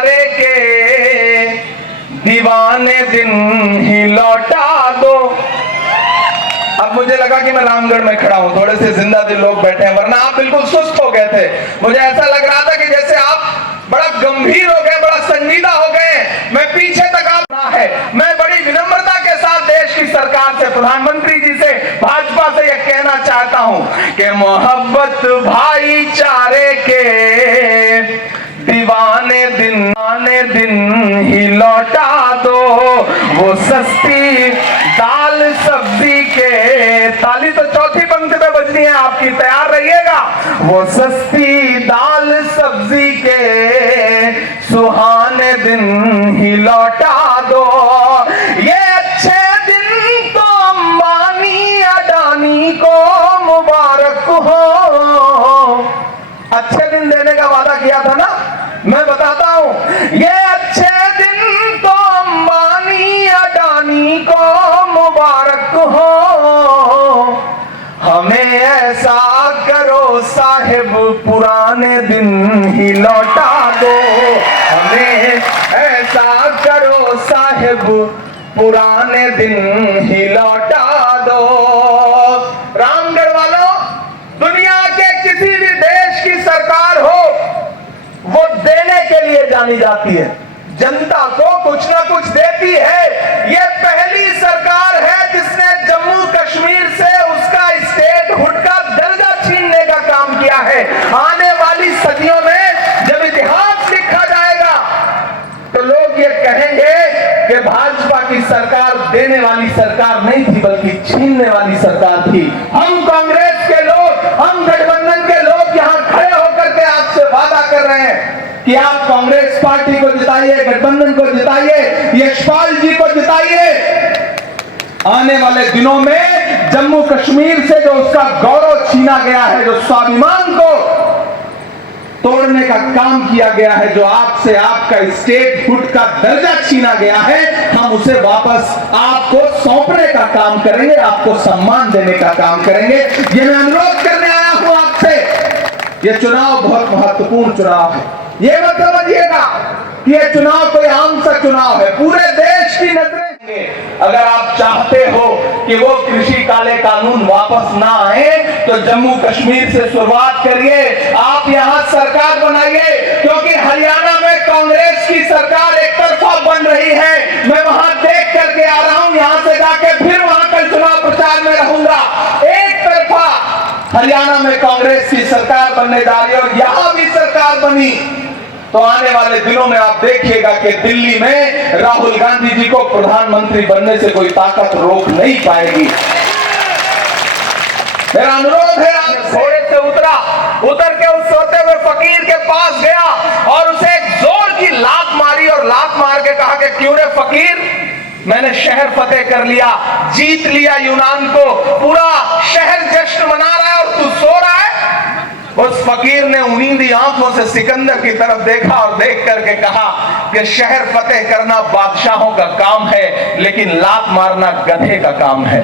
चारे के दीवाने दिन ही लौटा दो। अब मुझे लगा कि मैं रामगढ़ में खड़ा हूं, थोड़े से जिंदा दिल लोग बैठे हैं, वरना आप बिल्कुल सुस्त हो गए थे। मुझे ऐसा लग रहा था कि जैसे आप बड़ा गंभीर हो गए, बड़ा संजीदा हो गए। मैं पीछे तक आप है। मैं बड़ी विनम्रता के साथ देश की सरकार से, प्रधानमंत्री जी से, भाजपा से यह कहना चाहता हूं कि मोहब्बत भाईचारे के दीवाने दिन ही लौटा दो। वो सस्ती दाल सब्जी के, ताली तो चौथी पंक्ति में बजनी है आपकी, तैयार रहिएगा। वो सस्ती दाल सब्जी के सुहाने दिन ही लौटा दो। ये अच्छे दिन तो अंबानी अडानी को मुबारक हो। अच्छे दिन देने का वादा किया था ना, मैं बताता हूं। ये अच्छे दिन तो अंबानी अडानी को मुबारक हो। हमें ऐसा करो साहिब पुराने दिन ही लौटा दो। हमें ऐसा करो साहिब पुराने दिन ही लौटा दो। रामगढ़ वालों, दुनिया के किसी भी देश की सरकार हो, वो देने के लिए जानी जाती है, जनता को कुछ ना कुछ देती है। ये पहली सरकार है जिसने जम्मू कश्मीर से उसका स्टेटहुड का दर्जा छीनने का काम किया है। आने वाली सदियों में जब इतिहास लिखा जाएगा तो लोग ये कहेंगे कि भाजपा की सरकार देने वाली सरकार नहीं थी, बल्कि छीनने वाली सरकार थी। हम कांग्रेस के लोग, हम गठबंधन के लोग यहां खड़े होकर के आपसे वादा कर रहे हैं कि आप कांग्रेस पार्टी को जिताइए, गठबंधन को जिताइए, यशपाल जी को जिताइए। आने वाले दिनों में जम्मू कश्मीर से जो उसका गौरव छीना गया है, जो स्वाभिमान को तोड़ने का काम किया गया है, जो आपसे आपका स्टेटहुड का दर्जा छीना गया है, हम उसे वापस आपको सौंपने का काम करेंगे, आपको सम्मान देने का काम करेंगे। ये मैं अनुरोध करने आया हूं आपसे। यह चुनाव बहुत महत्वपूर्ण चुनाव है। ये मत समझिएगा कि यह चुनाव कोई आम सा चुनाव है, पूरे देश की नजरें। अगर आप चाहते हो कि वो कृषि काले कानून वापस ना आए तो जम्मू कश्मीर से शुरुआत करिए। आप यहां सरकार बनाइए, क्योंकि हरियाणा में कांग्रेस की सरकार एक तरफा बन रही है। मैं वहां देख करके आ रहा हूं, यहां से जाके फिर वहां कल चुनाव प्रचार में रहूंगा। एक तरफा हरियाणा में कांग्रेस की सरकार बनने जा रही है, और यहां भी सरकार बनी तो आने वाले दिनों में आप देखिएगा कि दिल्ली में राहुल गांधी जी को प्रधानमंत्री बनने से कोई ताकत रोक नहीं पाएगी। मेरा अनुरोध है, आप घोड़े से उतर के उस सोते हुए फकीर के पास गया और उसे एक जोर की लात मारी, और लात मार के कहा कि क्यों रे फकीर, मैंने शहर फतेह कर लिया, जीत लिया यूनान को, पूरा शहर जश्न मना रहा है और तू सो रहा है। उस फकीर ने उम्मीदी आंखों से सिकंदर की तरफ देखा और देख करके कहा कि शहर फतेह करना बादशाहों का काम है, लेकिन लात मारना गधे का काम है।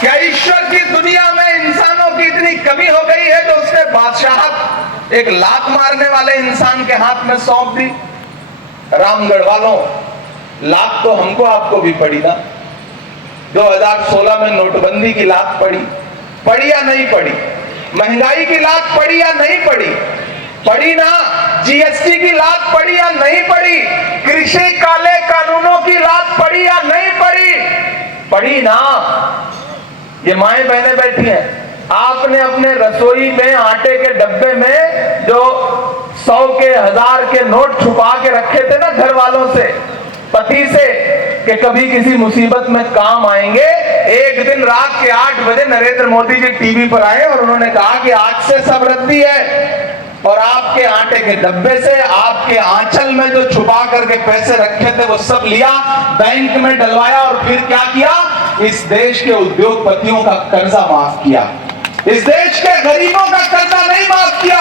क्या ईश्वर की दुनिया में इंसानों की इतनी कमी हो गई है तो उसने बादशाहत एक लात मारने वाले इंसान के हाथ में सौंप दी? रामगढ़ वालों, लात तो हमको आपको भी पड़ी ना। 2016 में नोटबंदी की लात पड़ी या नहीं पड़ी? महंगाई की लात पड़ी या नहीं पड़ी? पड़ी ना। जीएसटी की लात पड़ी या नहीं पड़ी? कृषि काले कानूनों की लात पड़ी या नहीं पड़ी? पड़ी ना। ये माएं बहनें बैठी हैं, आपने अपने रसोई में आटे के डब्बे में जो 100 के 1000 के नोट छुपा के रखे थे ना घर वालों से, पति से, कि कभी किसी मुसीबत में काम आएंगे। एक दिन रात के 8 बजे नरेंद्र मोदी जी टीवी पर आए और उन्होंने कहा कि आज से सब रद्दी है, और आपके आटे के डब्बे से, आपके आंचल में जो छुपा करके पैसे रखे थे वो सब लिया, बैंक में डलवाया, और फिर क्या किया? इस देश के उद्योगपतियों का कर्जा माफ किया, इस देश के गरीबों का कर्जा नहीं माफ किया।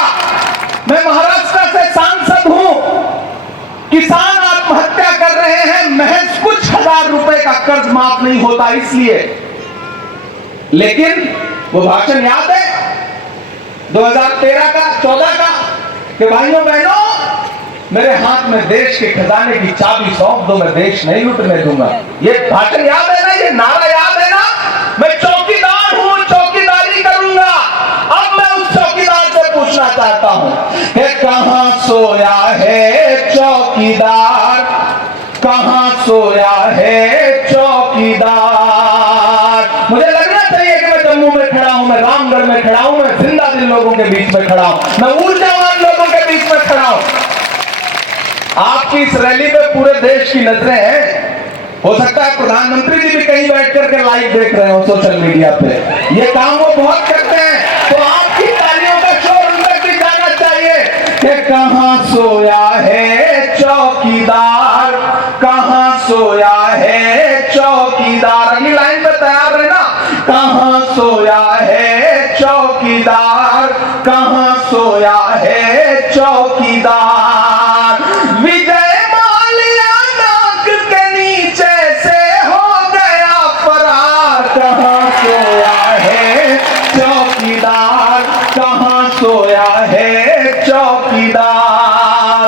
मैं महाराष्ट्र से सांसद हूं, किसान आत्महत्या कर रहे हैं, महज कुछ हजार रुपए का कर्ज माफ नहीं होता इसलिए। लेकिन वो भाषण याद है 2013 का, 14 का, कि भाइयों बहनों तुम्हें देश के खजाने की चाबी सौंप दो, मैं देश नहीं लूटने दूंगा। ये भाषण याद है ना, ये नारा याद है ना, मैं चौकीदार हूं, चौकीदारी करूंगा। अब मैं उस चौकीदार से पूछना चाहता हूं कि कहां सोया है चौकीदार, कहां सोया है चौकीदार। मुझे लगना चाहिए कि मैं जम्मू में खड़ा हूं, मैं रामगढ़ में खड़ा हूं, मैं जिंदा दिल लोगों के बीच में खड़ा हूं, मैं ऊर्जावान लोगों के बीच में खड़ा हूं। आपकी इस रैली में पूरे देश की नजरें हैं। हो सकता है प्रधानमंत्री जी भी कहीं बैठ करके लाइव देख रहे हो सोशल मीडिया पे, ये काम वो बहुत करते हैं, तो आपकी तालियों का शोर उन तक भी जाना चाहिए कि कहां सोया है चौकीदार, कहां सोया है चौकीदार। अगली लाइन पे तैयार रहना। कहां सोया है चौकीदार, कहां सोया है चौकीदार। विजय माल्या नाक के नीचे से हो गया फरार, कहां सोया है चौकीदार, कहां सोया है चौकीदार।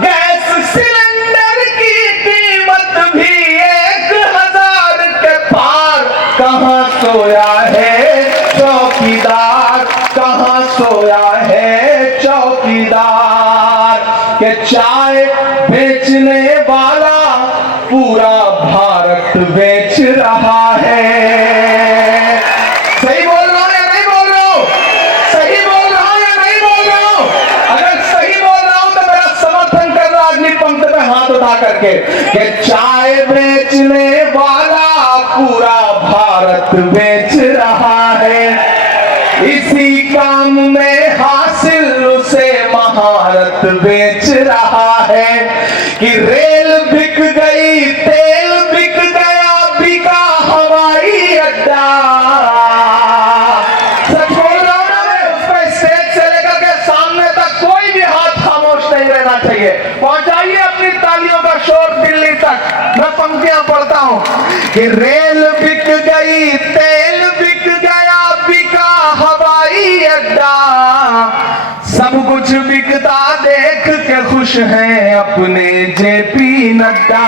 गैस सिलेंडर की कीमत भी 1000 के पार, कहां सोया है चौकीदार, कहां सोया है चौकीदार। के चाय बेचने वाला पूरा भारत बेच रहा है। सही बोल रहा हूं या नहीं बोल रहा हूं? सही बोल रहा हूं या नहीं बोल रहा हूं? अगर सही बोल रहा हूं तो मेरा समर्थन कर रहा अगली पंक्ति में हाथ उठा करके कि चाय बेचने वाला पूरा भारत बेच रहा है। इसी काम में हासिल उसे महारत बेच रहा है कि रेल बिक गई, तेल बिक गया, बिका हवाई अड्डा। सच बोल रहा हूं ना मैं? उस पर स्टेज से लेकर के सामने तक कोई भी हाथ खामोश नहीं रहना चाहिए। पहुंचाइए अपनी तालियों का शोर दिल्ली तक। मैं पंक्तियां पढ़ता हूं कि रेल बिक गई, तेल बिक गया, बिका हवाई अड्डा, सब कुछ बिकता देख के खुश हैं अपने जेपी नड्डा।